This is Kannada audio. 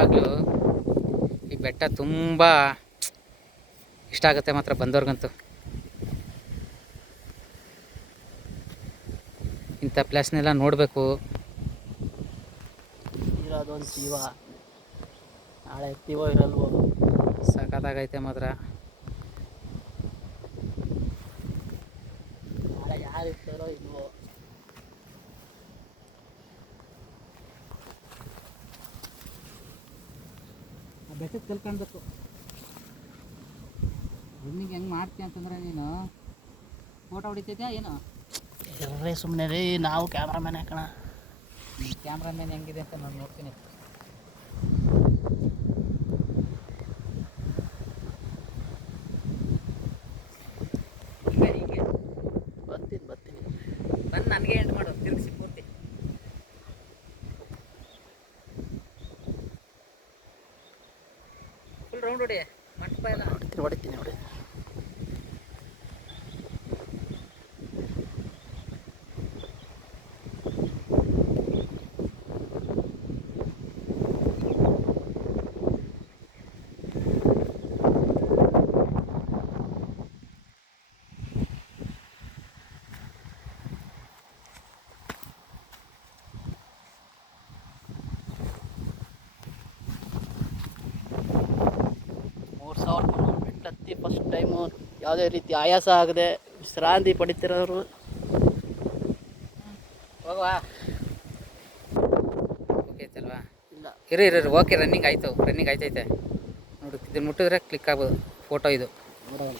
ನಿಜವಾಗ್ಲೂ ಈ ಬೆಟ್ಟ ತುಂಬ ಇಷ್ಟ ಆಗುತ್ತೆ ಮಾತ್ರ ಬಂದವ್ರಿಗಂತೂ. ಇಂಥ ಪ್ಲೇಸ್ನೆಲ್ಲ ನೋಡಬೇಕು. ಇರೋದೊಂದು ಜೀವ, ನಾಳೆ ಎತ್ತೀವೋ ಇರಲ್ವೋ. ಸಖತ್ತಾಗೈತೆ ಮಾತ್ರ. ನಾಳೆ ಯಾರು ಇರ್ತಾರೋ ಇಲ್ವೋ. ಬೆಟ್ಟದ ಕಲ್ಕೊಳ್ಬೇಕು. ರನ್ನಿಂಗ್ ಹೆಂಗೆ ಮಾಡ್ತೀಯ ಅಂತಂದರೆ ನೀನು ಫೋಟೋ ಹೊಡಿತಿದ್ಯಾ ಏನು? ಇರ್ರಿ ಸುಮ್ಮನೆ ರೀ, ನಾವು ಕ್ಯಾಮ್ರಾಮ್ಯಾನ್ ಹಾಕೋಣ. ಕ್ಯಾಮ್ರಾಮ್ಯಾನ್ ಹೆಂಗಿದೆ ಅಂತ ನಾನು ನೋಡ್ತೀನಿ. ಹೀಗೆ ಬರ್ತೀನಿ ಬಂದು ನನಗೆ ಎಂಡ್ ಮಾಡು, ತಿರುಗಿಸಿ ಪೂರ್ತಿ. ಫುಲ್ ರೌಂಡ್ ಹೊಡಿ, ಮಂಟಪ ಎಲ್ಲ ಹೊಡಿತೀನಿ. ಫಸ್ಟ್ ಟೈಮು ಯಾವುದೇ ರೀತಿ ಆಯಾಸ ಆಗದೆ ವಿಶ್ರಾಂತಿ ಪಡಿತಿರೋರು ಹೋಗುವ. ಓಕೆ ಆಯ್ತಲ್ವಾ? ಇಲ್ಲ ಇರು ಓಕೆ, ರನ್ನಿಂಗ್ ಆಯ್ತೈತೆ. ನೋಡಿ, ಇದನ್ನು ಮುಟ್ಟಿದ್ರೆ ಕ್ಲಿಕ್ ಆಗ್ಬೋದು ಫೋಟೋ ಇದು. ನೋಡೋಣ.